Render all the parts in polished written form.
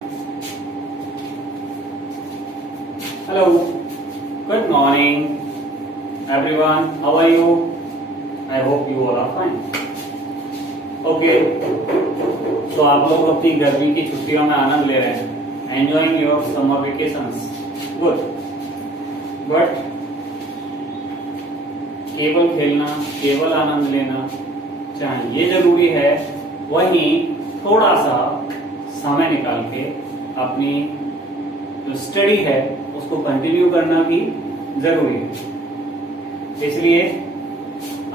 Hello, good morning everyone. How are you? I hope you all are fine. Okay, तो आप लोग अपनी गर्मी की छुट्टियों में आनंद ले रहे हैं, enjoying your summer vacations. Good. But केवल खेलना, केवल आनंद लेना चाहिए जरूरी है, वहीं थोड़ा सा समय निकाल के अपनी जो स्टडी है उसको कंटिन्यू करना भी जरूरी है। इसलिए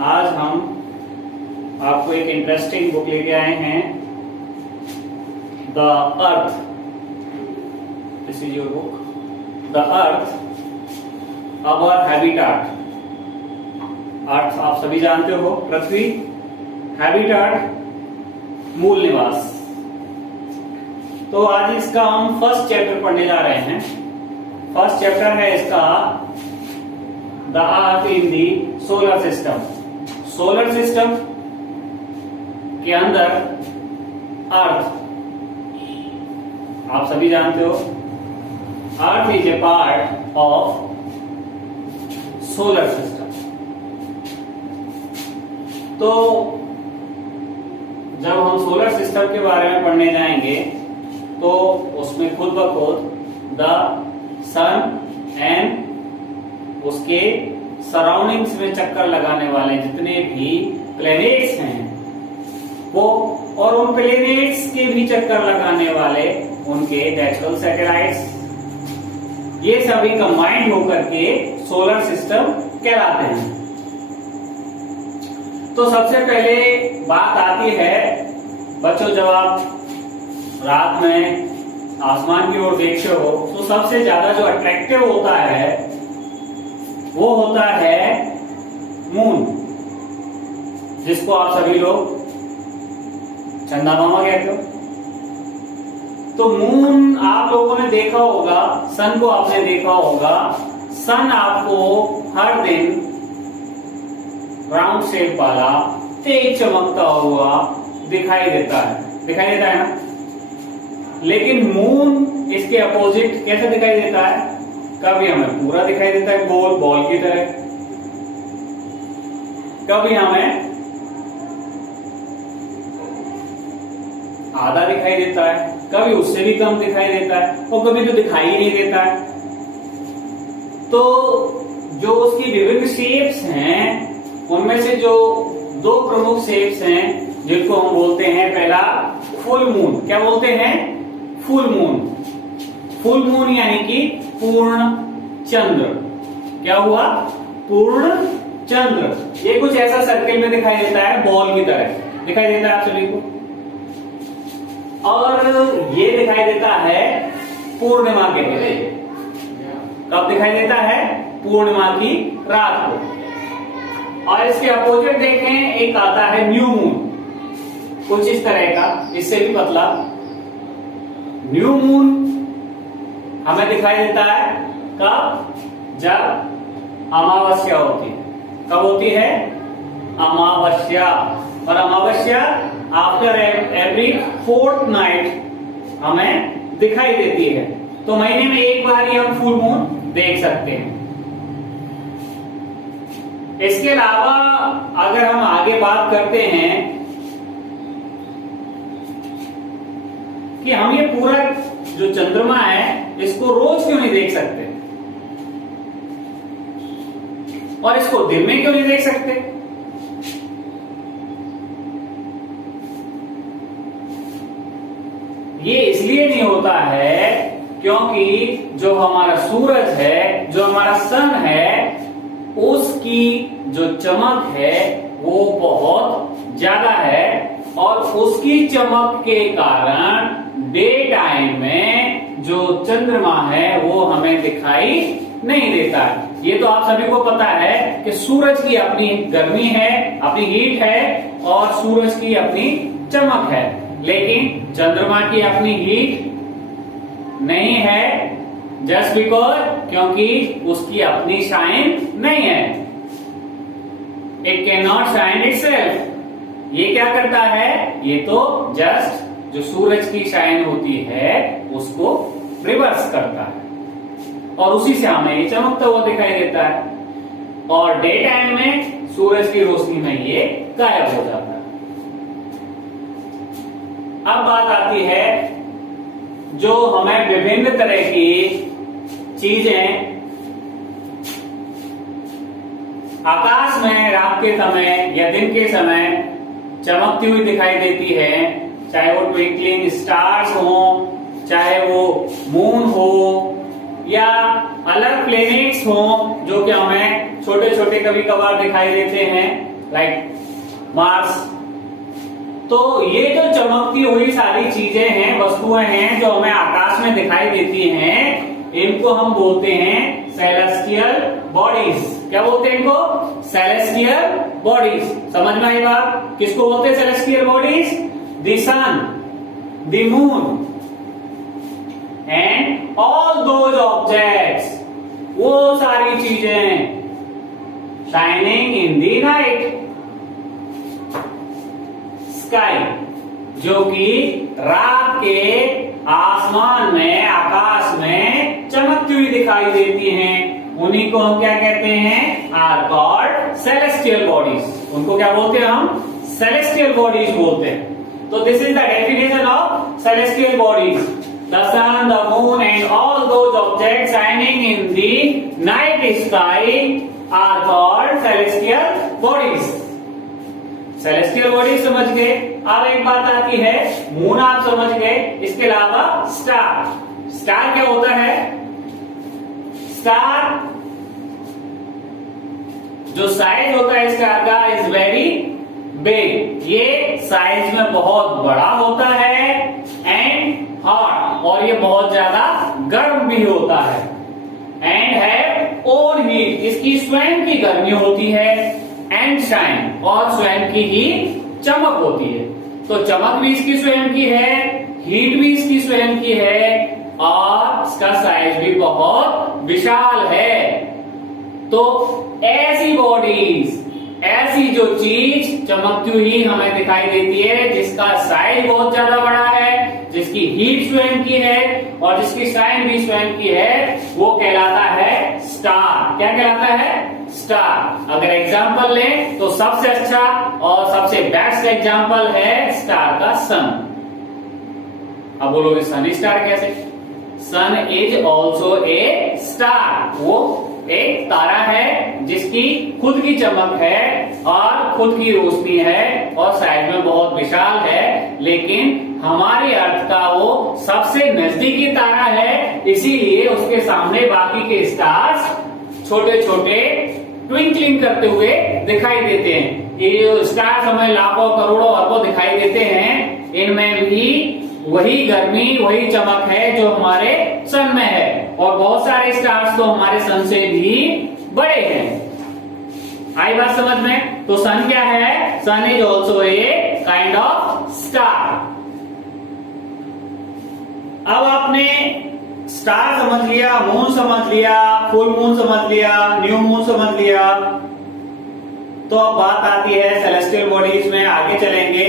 आज हम आपको एक इंटरेस्टिंग बुक लेके आए हैं, the earth. This is your book, the earth our habitat. Earth आप सभी जानते हो, पृथ्वी, हैबिटाट मूल निवास। तो आज इसका हम फर्स्ट चैप्टर पढ़ने जा रहे हैं। फर्स्ट चैप्टर है इसका the earth in the solar system. Solar system के अंदर अर्थ, आप सभी जानते हो, earth is a part of solar system. तो जब हम सोलर सिस्टम के बारे में पढ़ने जाएंगे तो उसमें खुद ब खुद द सन एंड उसके सराउंडिंग्स में चक्कर लगाने वाले जितने भी प्लैनेट्स हैं वो, और उन प्लैनेट्स के भी चक्कर लगाने वाले उनके नेचुरल सैटेलाइट्स, ये सभी कंबाइंड होकर के सोलर सिस्टम कहलाते हैं। तो सबसे पहले बात आती है बच्चों, जब आप रात में आसमान की ओर देखते हो तो सबसे ज्यादा जो अट्रैक्टिव होता है वो होता है मून, जिसको आप सभी लोग चंदा मामा कहते हो। तो मून आप लोगों ने देखा होगा, सन को आपने देखा होगा। सन आपको हर दिन राउंड शेप वाला तेज चमकता हुआ दिखाई देता है ना। लेकिन मून इसके अपोजिट कैसे दिखाई देता है? कभी हमें पूरा दिखाई देता है गोल बॉल की तरह, कभी हमें आधा दिखाई देता है, कभी उससे भी कम दिखाई देता है, और कभी तो दिखाई ही नहीं देता है। तो जो उसकी विभिन्न शेप्स हैं उनमें से जो दो प्रमुख शेप्स हैं जिनको हम बोलते हैं, पहला फुल मून। क्या बोलते हैं? Full moon. फुल मून यानी कि पूर्ण चंद्र। क्या हुआ? पूर्ण चंद्र। ये कुछ ऐसा सर्किल में दिखाई देता है, बॉल की तरह दिखाई देता है आप सभी को। और ये दिखाई देता है पूर्णिमा के दिन। कब दिखाई देता है? पूर्णिमा की रात को। और इसके अपोजिट देखें, एक आता है न्यू मून, कुछ इस तरह का, इससे भी पतला। न्यू मून हमें दिखाई देता है कब? जब अमावस्या होती है। कब होती है? अमावस्या। और अमावस्या आफ्टर एवरी फोर्थ नाइट हमें दिखाई देती है। तो महीने में एक बार ही हम फुल मून देख सकते हैं। इसके अलावा अगर हम आगे बात करते हैं कि हम ये पूरा जो चंद्रमा है इसको रोज क्यों नहीं देख सकते, और इसको दिन में क्यों नहीं देख सकते? ये इसलिए नहीं होता है क्योंकि जो हमारा सूरज है, जो हमारा सन है, उसकी जो चमक है वो बहुत ज्यादा है, और उसकी चमक के कारण डे टाइम में जो चंद्रमा है वो हमें दिखाई नहीं देता है। ये तो आप सभी को पता है कि सूरज की अपनी गर्मी है, अपनी हीट है, और सूरज की अपनी चमक है, लेकिन चंद्रमा की अपनी हीट नहीं है, जस्ट बिकॉज क्योंकि उसकी अपनी शाइन नहीं है। It can not shine itself. ये क्या करता है? ये तो जस्ट जो सूरज की शाइन होती है उसको रिवर्स करता है और उसी से हमें ये चमकता हुआ दिखाई देता है, और डे टाइम में सूरज की रोशनी में ये गायब हो जाता है। अब बात आती है जो हमें विभिन्न तरह की चीजें आकाश में रात के समय या दिन के समय चमकती हुई दिखाई देती है, चाहे वो ट्विंकलिंग स्टार्स हो, चाहे वो मून हो, या अलग प्लेनेट्स हो जो कि हमें छोटे छोटे कभी कभार दिखाई देते हैं, लाइक मार्स। तो ये जो चमकती हुई सारी चीजें हैं, वस्तुएं हैं जो हमें आकाश में दिखाई देती हैं, इनको हम बोलते हैं सेलेस्टियल बॉडीज। क्या बोलते हैं इनको? Celestial bodies. समझ में आई बात? किसको बोलते हैं celestial bodies? The sun, the moon and all those objects, वो सारी चीजें shining in the night sky, जो कि रात के आसमान में, आकाश में चमकती हुई दिखाई देती हैं, उन्हीं को हम क्या कहते हैं? Are called celestial bodies. उनको क्या बोलते हैं हम? सेलेस्टियल बॉडीज बोलते हैं। तो this is the definition of celestial bodies. The sun, the moon and all those objects shining in the night sky are called celestial bodies. Celestial bodies समझ गए। अब एक बात आती है, मून आप समझ गए, इसके अलावा स्टार। स्टार क्या होता है? स्टार जो साइज होता है स्टार का इज वेरी बिग, ये साइज में बहुत बड़ा होता है, एंड हॉट, और ये बहुत ज्यादा गर्म भी होता है, एंड है ओन हीट, इसकी स्वयं की गर्मी होती है, एंड शाइन, और स्वयं की ही चमक होती है। तो चमक भी इसकी स्वयं की है, हीट भी इसकी स्वयं की है, और इसका साइज भी बहुत विशाल है। तो ऐसी बॉडीज, ऐसी जो चीज चमकती हुई हमें दिखाई देती है, जिसका साइज बहुत ज्यादा बड़ा है, जिसकी हीट स्वयं की है और जिसकी शाइन भी स्वयं की है, वो कहलाता है स्टार। क्या कहलाता है? स्टार। अगर एग्जाम्पल लें तो सबसे अच्छा और सबसे बेस्ट एग्जाम्पल है स्टार का सन। अब बोलोगे सन स्टार कैसे? सन इज ऑल्सो ए स्टार, वो एक तारा है जिसकी खुद की चमक है और खुद की रोशनी है और साइज में बहुत विशाल है, लेकिन हमारे अर्थ का वो सबसे नजदीकी तारा है, इसीलिए उसके सामने बाकी के स्टार्स छोटे छोटे ट्विंकलिंग करते हुए दिखाई देते हैं। ये जो स्टार्स हमें लाखों करोड़ों अरबों दिखाई देते हैं, इनमें भी वही गर्मी, वही चमक है जो हमारे सन में है, और बहुत सारे स्टार्स तो हमारे सन से भी बड़े हैं। आई बात समझ में? तो सन क्या है? Sun is also a kind of star. अब आपने स्टार समझ लिया, मून समझ लिया, फुल मून समझ लिया, न्यू मून समझ लिया, तो अब बात आती है सेलेस्टियल बॉडीज में। आगे चलेंगे।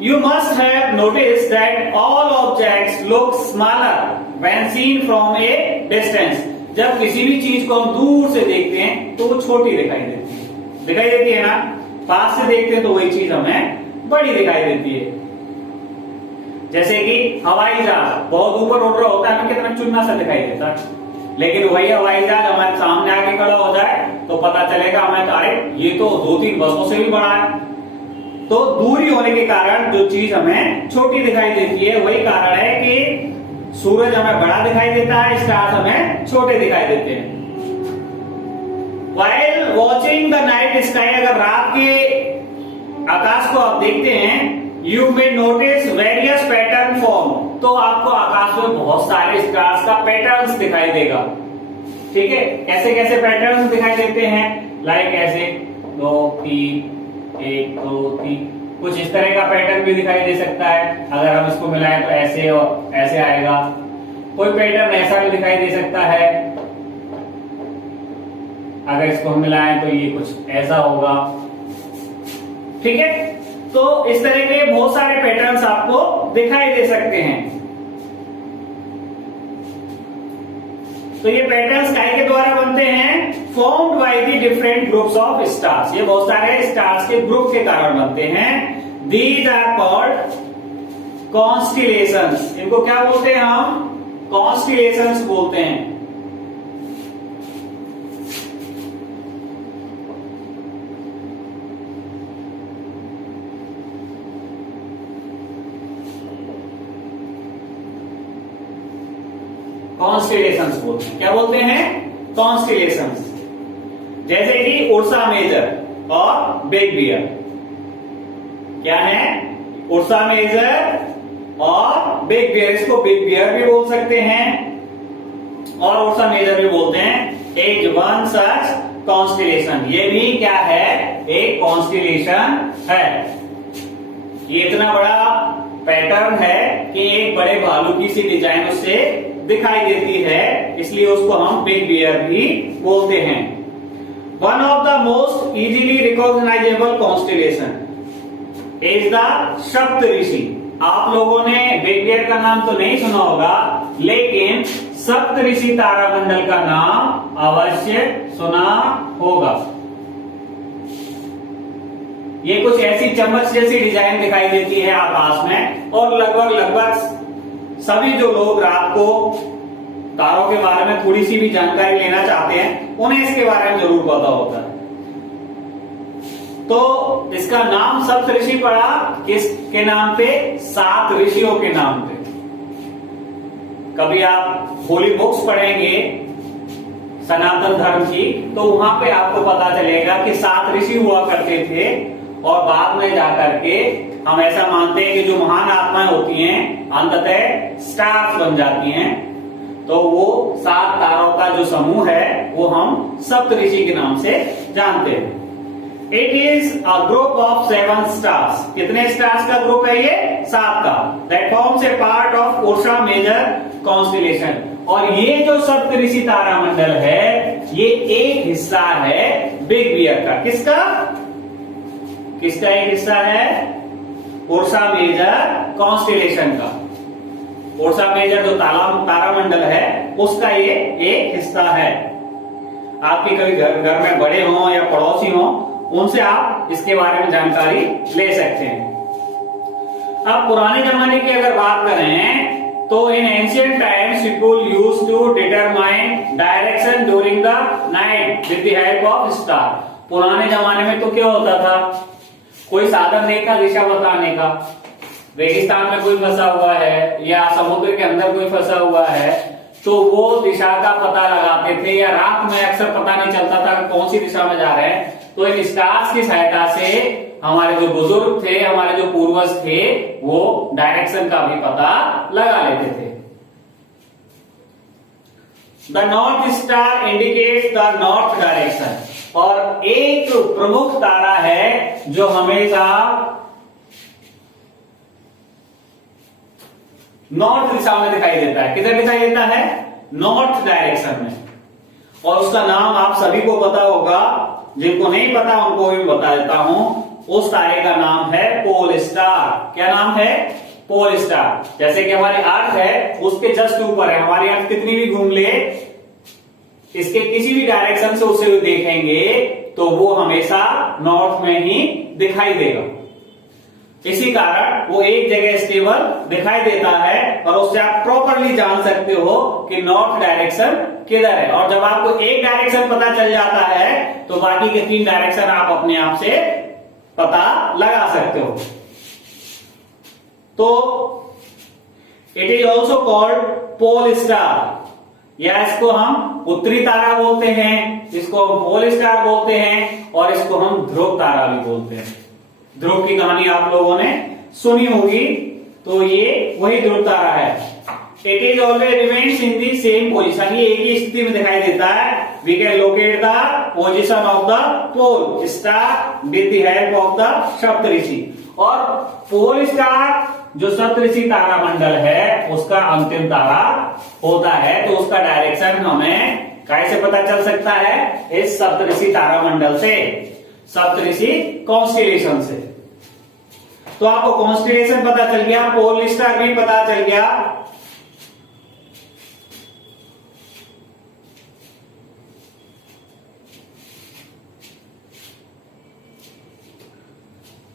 You must have noticed that all objects look smaller when seen from a distance. जब किसी भी चीज को हम दूर से देखते हैं तो वो छोटी दिखाई देती है ना। पास से देखते हैं तो वही चीज हमें बड़ी दिखाई देती है। जैसे कि हवाई जहाज बहुत ऊपर उड़ रहा होता है, हमें कितना चुन्ना सा दिखाई देता है, लेकिन वही हवाई जहाज हमारे सामने आके खड़ा हो जाए तो पता चलेगा हमें, अरे ये तो 2-3 बसों से भी बड़ा है। तो दूरी होने के कारण जो चीज हमें छोटी दिखाई देती है, वही कारण है कि सूरज हमें बड़ा दिखाई देता है, स्टार्स हमें छोटे दिखाई देते हैं। While watching the night sky, अगर रात के आकाश को आप देखते हैं, you may notice various pattern form, तो आपको आकाश में बहुत सारे स्टार्स का पैटर्न्स दिखाई देगा। ठीक है, कैसे कैसे पैटर्न्स दिखाई देते हैं? लाइक ऐसे 2 3 1 2 3, कुछ इस तरह का पैटर्न भी दिखाई दे सकता है। अगर हम इसको मिलाएं तो ऐसे और ऐसे आएगा। कोई पैटर्न ऐसा भी दिखाई दे सकता है, अगर इसको हम मिलाएं तो ये कुछ ऐसा होगा। ठीक है, तो इस तरह के बहुत सारे पैटर्न्स आपको दिखाई दे सकते हैं। तो ये पैटर्न्स काय के द्वारा बनते हैं? Formed by the different groups of stars. ये बहुत सारे स्टार्स के ग्रुप के कारण बनते हैं। These are called constellations. इनको क्या बोलते हैं हम? कॉन्स्टिलेशंस बोलते हैं। कॉन्स्टिलेशंस बोलते हैं। क्या बोलते हैं? कॉन्स्टिलेशंस। जैसे कि उर्सा मेजर और बिग बियर। क्या है? उर्सा मेजर और बिग बियर। इसको बिग बियर भी बोल सकते हैं और उर्सा मेजर भी बोलते हैं। एक वन सच कॉन्स्टिलेशन। ये भी क्या है? एक कॉन्स्टिलेशन है। ये इतना बड़ा पैटर्न है कि एक बड़े भालू की सी डिजाइन उससे दिखाई देती है, इसलिए उसको हम बिग बियर भी बोलते हैं। One of the most easily recognizable constellation is the Saptarishi. आप लोगों ने बिग बियर का नाम तो नहीं सुना होगा, लेकिन सप्तऋषि तारामंडल का नाम अवश्य सुना होगा। ये कुछ ऐसी चम्मच जैसी डिजाइन दिखाई देती है आकाश में, और लगभग सभी जो लोग रात को तारों के बारे में थोड़ी सी भी जानकारी लेना चाहते हैं, उन्हें इसके बारे में जरूर पता होता है। तो इसका नाम सप्तऋषि पड़ा किसके नाम पे? 7 ऋषियों के नाम पे। कभी आप होली बुक्स पढ़ेंगे सनातन धर्म की, तो वहां पे आपको पता चलेगा कि 7 ऋषि हुआ करते थे, और बाद में जाकर के हम ऐसा मानते हैं कि जो महान आत्माएं होती हैं अंततः स्टार्स बन जाती हैं। तो वो 7 तारों का जो समूह है वो हम सप्तऋषि के नाम से जानते हैं। It is a group of 7 stars. कितने स्टार्स का ग्रुप है ये? 7 का। That forms a part of Ursa Major constellation. और ये जो सप्तऋषि तारामंडल है, ये एक हिस्सा है बिग बियर का। किसका? किसका एक हिस्सा है? उर्सा मेजर कॉन्स्टिलेशन का। उर्सा मेजर जो तारामंडल है उसका ये एक हिस्सा है। आपके कभी घर में बड़े हों या पड़ोसी हों, उनसे आप इसके बारे में जानकारी ले सकते हैं। अब पुराने जमाने की अगर बात करें तो in ancient times people used to determine direction during the night with the help of star. पुराने जमाने में तो क्या होता था? कोई साधन नहीं था दिशा बताने का। रेगिस्तान में कोई फंसा हुआ है या समुद्र के अंदर कोई फंसा हुआ है, तो वो दिशा का पता लगाते थे, या रात में अक्सर पता नहीं चलता था कौन सी दिशा में जा रहे हैं। तो इन स्टार्स की सहायता से हमारे जो बुजुर्ग थे, हमारे जो पूर्वज थे, वो डायरेक्शन का भी पता लगा लेते थे। The north star indicates the north direction. और एक प्रमुख तारा है जो हमेशा नॉर्थ दिशा में दिखाई देता है। किधर दिखाई देता है? नॉर्थ डायरेक्शन में। और उसका नाम आप सभी को पता होगा, जिनको नहीं पता उनको भी बता देता हूं। उस तारे का नाम है पोल स्टार। क्या नाम है? Pole star. जैसे कि हमारी अर्थ है, उसके जस्ट ऊपर है। हमारी अर्थ कितनी भी घूम ले, इसके किसी भी डायरेक्शन से उसे देखेंगे तो वो हमेशा नॉर्थ में ही दिखाई देगा। इसी कारण वो एक जगह स्टेबल दिखाई देता है, और उससे आप प्रॉपरली जान सकते हो कि नॉर्थ डायरेक्शन किधर है। और जब आपको एक डायरेक्शन पता चल जाता है तो बाकी के 3 डायरेक्शन आप अपने आप से पता लगा सकते हो। तो it is also called pole star, या इसको हम उत्तरी तारा बोलते हैं, इसको हम पोल स्टार बोलते हैं, और इसको हम ध्रुव तारा भी बोलते हैं। ध्रुव की कहानी आप लोगों ने सुनी होगी, तो ये वही ध्रुव तारा है। It is always remains in the same position. ये एक ही स्थिति में दिखाई देता है। We can locate the position of the pole star with the help of the Saptarishi. और पोल स्टार जो सप्तऋषि तारामंडल है उसका अंतिम तारा होता है, तो उसका डायरेक्शन हमें कैसे पता चल सकता है? इस सप्तऋषि तारामंडल से, सप्तऋषि कॉन्स्टिलेशन से। तो आपको कॉन्स्टिलेशन पता चल गया, पोल स्टार भी पता चल गया।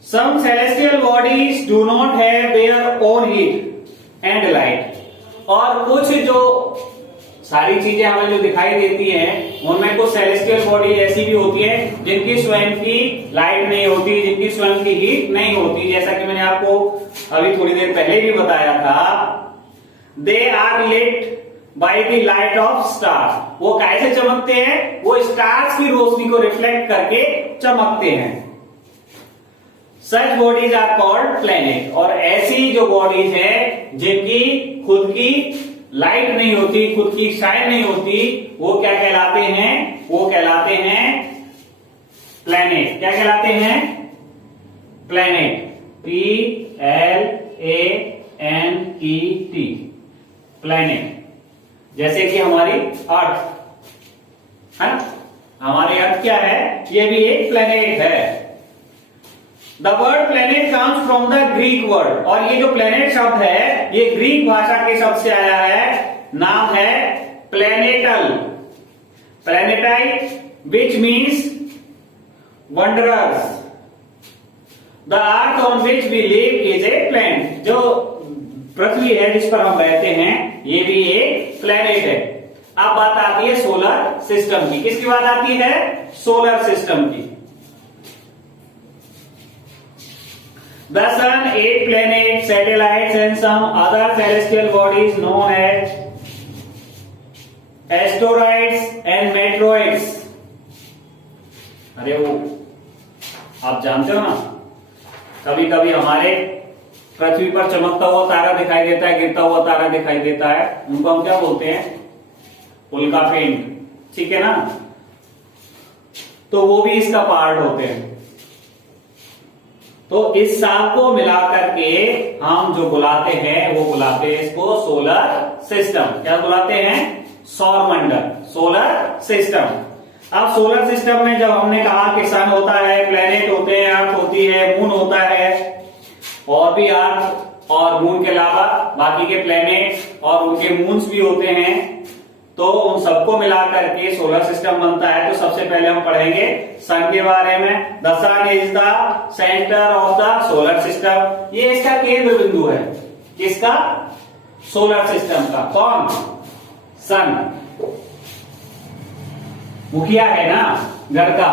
Some celestial bodies do not have their own heat and light. और कुछ जो सारी चीजें हमें जो दिखाई देती हैं उनमें कुछ सेलेस्टियल बॉडी ऐसी भी होती है जिनकी स्वयं की लाइट नहीं होती, जिनकी स्वयं की हीट नहीं होती। जैसा कि मैंने आपको अभी थोड़ी देर पहले भी बताया था, they are lit by the light of stars. वो कैसे चमकते हैं? वो स्टार्स की रोशनी को रिफ्लेक्ट करके चमकते हैं। सच बॉडीज आर कॉल्ड प्लैनेट। और ऐसी जो बॉडीज है जिनकी खुद की लाइट नहीं होती, खुद की शाइन नहीं होती, वो क्या कहलाते हैं? वो कहलाते हैं प्लैनेट। क्या कहलाते हैं? प्लैनेट। PLANET, planet. जैसे कि हमारी अर्थ है ना, हमारी अर्थ क्या है? ये भी एक प्लैनेट है। The word planet comes from the Greek word. और ये जो प्लैनेट शब्द है ये ग्रीक भाषा के शब्द से आया है। नाम है planetal, planetite, which means wanderers. The earth on which we live is a planet. जो पृथ्वी है जिस पर हम रहते हैं ये भी एक प्लैनेट है। अब बात आती है सोलर सिस्टम की। किसकी बात आती है? सोलर सिस्टम की। The sun, 8 planets, satellites and some other celestial bodies known as asteroids and meteoroids. अरे वो आप जानते हो ना, कभी कभी हमारे पृथ्वी पर चमकता हुआ तारा दिखाई देता है, गिरता हुआ तारा दिखाई देता है, उनको हम क्या बोलते हैं? उल्का पिंड। ठीक है ना? तो वो भी इसका पार्ट होते हैं। तो इस सब को मिलाकर के हम जो बुलाते हैं वो बुलाते हैं इसको सोलर सिस्टम। क्या बुलाते हैं? सौर मंडल, सोलर सिस्टम। अब सोलर सिस्टम में जब हमने कहा कि सन होता है, प्लेनेट होते हैं, अर्थ होती है, मून होता है, और भी अर्थ और मून के अलावा बाकी के प्लेनेट और उनके मून्स भी होते हैं, तो उन सबको मिलाकर के सोलर सिस्टम बनता है। तो सबसे पहले हम पढ़ेंगे सन के बारे में। The sun is the centre of the solar system. ये इसका केंद्र बिंदु है। किसका? सोलर सिस्टम का। कौन? सन। मुखिया है ना घर का।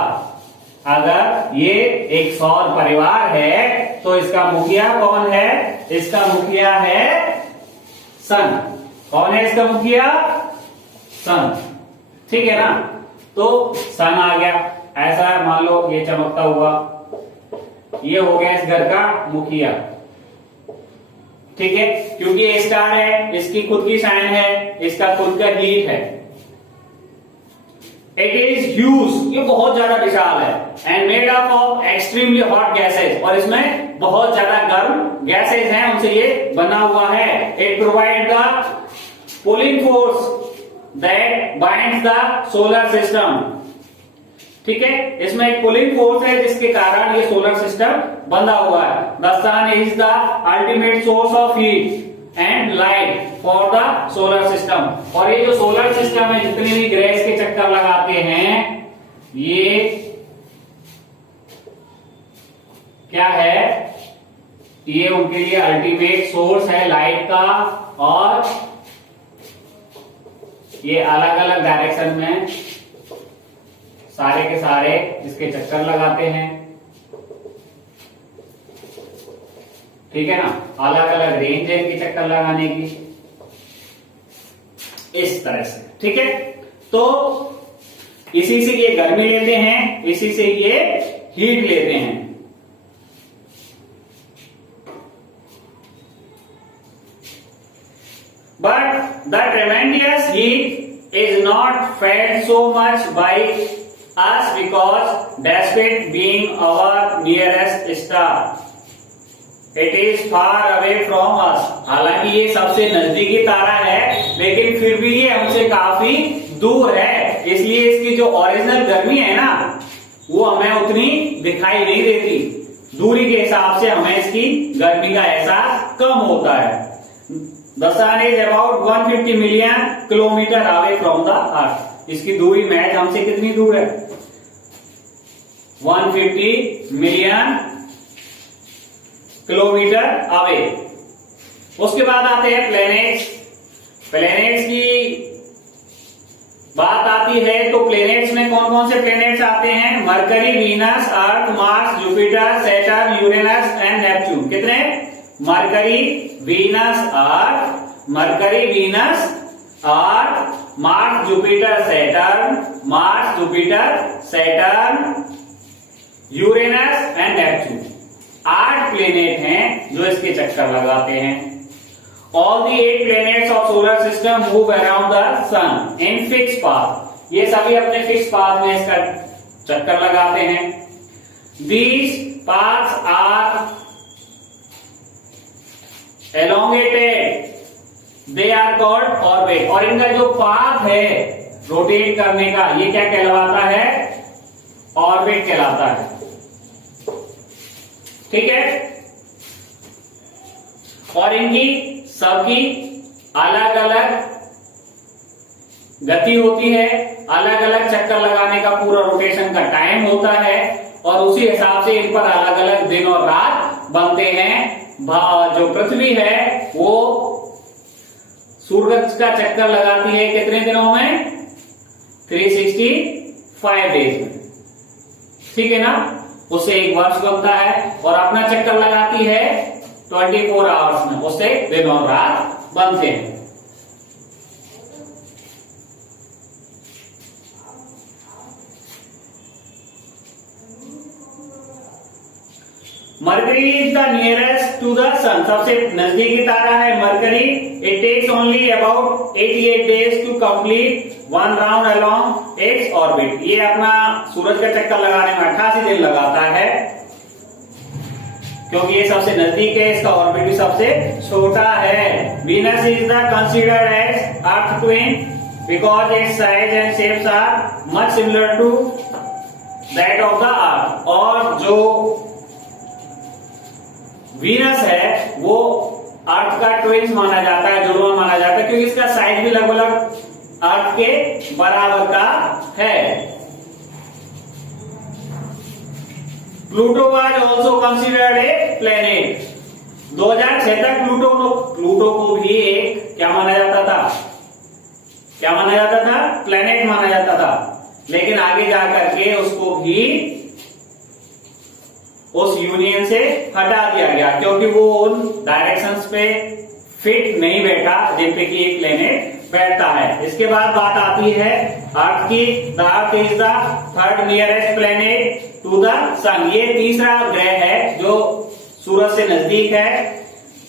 अगर ये एक सौर परिवार है तो इसका मुखिया कौन है? इसका मुखिया है सन। कौन है इसका मुखिया? सन। ठीक है ना? तो सन आ गया। ऐसा है, मान लो ये चमकता हुआ, ये हो गया इस घर का मुखिया। ठीक है? क्योंकि ये स्टार है, इसकी खुद की शाइन है, इसका खुद का हीट है। इट इज ह्यूज, ये बहुत ज्यादा विशाल है। And made up of extremely hot gases. और इसमें बहुत ज्यादा गर्म गैसेज हैं, उनसे ये बना हुआ है। It provide the pulling force that binds the solar system। ठीक है? इसमें एक पुलिंग फोर्स है जिसके कारण ये सोलर सिस्टम बंधा हुआ है। The sun is the ultimate source of heat and light for the solar system. और ये जो सोलर सिस्टम है, जितने भी ग्रह के चक्कर लगाते हैं, ये क्या है? ये उनके लिए अल्टीमेट सोर्स है लाइट का। और ये अलग अलग डायरेक्शन में सारे के सारे इसके चक्कर लगाते हैं। ठीक है ना? अलग अलग रेंज है इनके चक्कर लगाने की, इस तरह से। ठीक है? तो इसी से ये गर्मी लेते हैं, इसी से ये हीट लेते हैं। But the tremendous heat is not felt so much by us because despite being our nearest star, it is far away from us। हालांकि ये सबसे नजदीकी तारा है, लेकिन फिर भी ये हमसे काफी दूर है। इसलिए इसकी जो ओरिजिनल गर्मी है ना, वो हमें उतनी दिखाई नहीं देती। दूरी के हिसाब से हमें इसकी गर्मी का एहसास कम होता है। The sun is about 150 million kilometre away from the earth. इसकी दूरी महज हमसे कितनी दूर है? 150 मिलियन किलोमीटर अवे। उसके बाद आते हैं प्लैनेट्स। प्लैनेट्स की बात आती है तो प्लैनेट्स में कौन कौन से प्लैनेट्स आते हैं? Mercury, Venus, Earth, Mars, Jupiter, Saturn, Uranus and Neptune. कितने? Mercury, Venus, Earth, Mercury, Venus, Earth, Mars, Jupiter, Saturn, Mars, Jupiter, Saturn, Uranus and Neptune. 8 planet हैं जो इसके चक्कर लगाते हैं। All the 8 planets of solar system move around the sun in fixed path। ये सभी अपने फिक्स पाथ में इसका चक्कर लगाते हैं। These paths are elongated, they are called orbit। और इनका जो पाथ है रोटेट करने का, ये क्या कहलाता है? ऑर्बिट कहलाता है। ठीक है। और इनकी सबकी अलग अलग गति होती है, अलग अलग चक्कर लगाने का पूरा रोटेशन का टाइम होता है, और उसी हिसाब से इन पर अलग अलग दिन और रात बनते हैं। जो पृथ्वी है वो सूरज का चक्कर लगाती है कितने दिनों में? 365 डेज में। ठीक है ना? उससे एक वर्ष बनता है। और अपना चक्कर लगाती है 24 आवर्स में, उससे दिन और रात बनते हैं। Mercury is the nearest to the sun. सबसे नजदीकी तारा है Mercury. It takes only about 88 days to complete 1 round along its orbit. ये अपना सूरज का चक्कर लगाने में 88 दिन लगाता है, क्योंकि ये सबसे नजदीक है। इसका ऑर्बिट भी सबसे छोटा है। Venus is the considered as earth twin because its size and shapes are much similar to that of the earth. और जो वीनस है वो अर्थ का ट्विन्स माना जाता है, जुड़वा माना जाता है, क्योंकि इसका साइज भी लगभग अर्थ के बराबर का है। Pluto was also considered a planet. 2006 तक प्लूटो को भी एक क्या माना जाता था? क्या माना जाता था? प्लेनेट माना जाता था। लेकिन आगे जाकर के उसको भी उस यूनियन से हटा दिया गया, क्योंकि वो उन डायरेक्शंस पे फिट नहीं बैठा जिन पे कि एक प्लेनेट बैठता है। इसके बाद बात आती है अर्थ की। The earth is the third nearest planet to the sun. ये तीसरा ग्रह है जो सूरज से नजदीक है।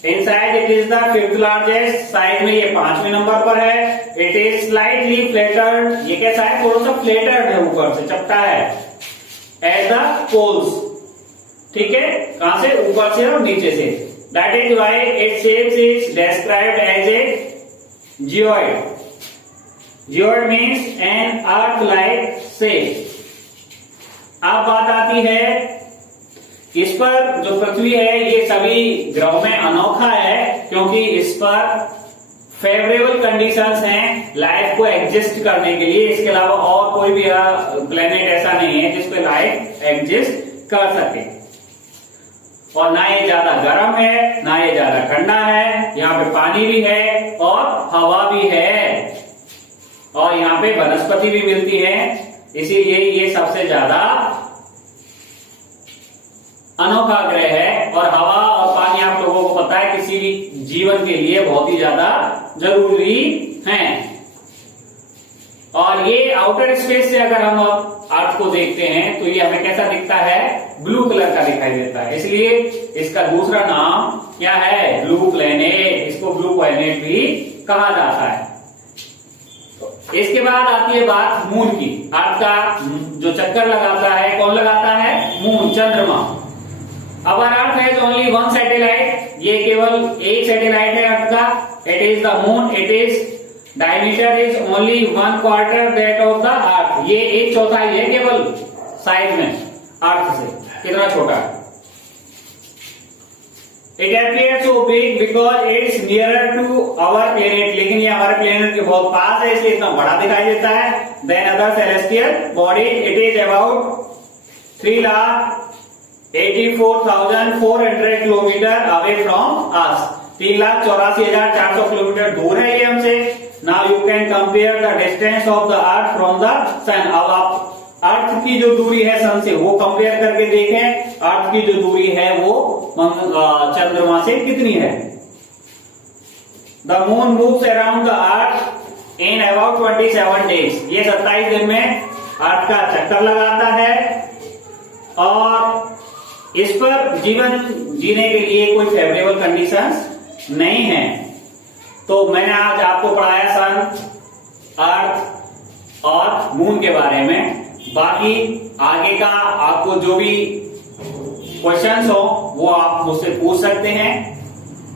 Inside it is the 5th largest. Size में ये 5वें नंबर पर है। It is slightly flattered. ये कैसा है? थोड़ा सा फ्लैटर्ड है, ऊपर से चपटा है। At the poles. ठीक है, कहां से? ऊपर से और नीचे से। That is why its shape is described as a geoid. Geoid means an earth like shape. अब बात आती है इस पर जो पृथ्वी है ये सभी ग्रहों में अनोखा है, क्योंकि इस पर फेवरेबल कंडीशंस हैं लाइफ को एग्जिस्ट करने के लिए। इसके अलावा और कोई भी प्लेनेट ऐसा नहीं है जिस पे लाइफ एग्जिस्ट कर सके। और ना ये ज्यादा गर्म है, ना ये ज्यादा ठंडा है। यहाँ पे पानी भी है और हवा भी है, और यहाँ पे वनस्पति भी मिलती है। इसीलिए ये सबसे ज्यादा अनोखा ग्रह है। और हवा और पानी आप लोगों को पता है किसी भी जीवन के लिए बहुत ही ज्यादा जरूरी है। और ये आउटर स्पेस से अगर हम अर्थ को देखते हैं तो ये हमें कैसा दिखता है? ब्लू कलर का दिखाई देता है। इसलिए इसका दूसरा नाम क्या है? Blue planet. इसको ब्लू प्लेनेट भी कहा जाता है। तो इसके बाद आती है बात मून की। अर्थ का जो चक्कर लगाता है, कौन लगाता है? मून, चंद्रमा। अवर अर्थ हैज ओनली 1 सैटेलाइट। ये केवल एक सैटेलाइट है अर्थ का। It is the moon. It is diameter is only 1/4 that of the अर्थ। ये 1/4 है केवल साइज में अर्थ से। कितना छोटा है? It appears so big because it's nearer to our planet, लेकिन ये हमारे प्लेनेट के बहुत पास है इसलिए इतना बड़ा दिखाई देता है than other celestial body. It is about 3,84,400 kilometre away from us. 3,84,400 kilometre दूर है ये हमसे। Now you can compare the distance of the earth from the sun. अब आप अर्थ की जो दूरी है सन से वो कंपेयर करके देखें अर्थ की जो दूरी है वो चंद्रमा से कितनी है। The moon moves around the earth in about 27 days. ये 27 दिन में अर्थ का चक्कर लगाता है और इस पर जीवन जीने के लिए कोई फेवरेबल कंडीशंस नहीं है। तो मैंने आज आपको पढ़ाया सन, अर्थ और मून के बारे में। बाकी आगे का आपको जो भी क्वेश्चंस हो वो आप मुझसे पूछ सकते हैं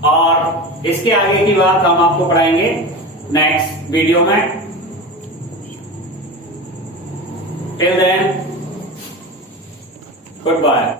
और इसके आगे की बात हम आपको पढ़ाएंगे नेक्स्ट वीडियो में। Till then good bye.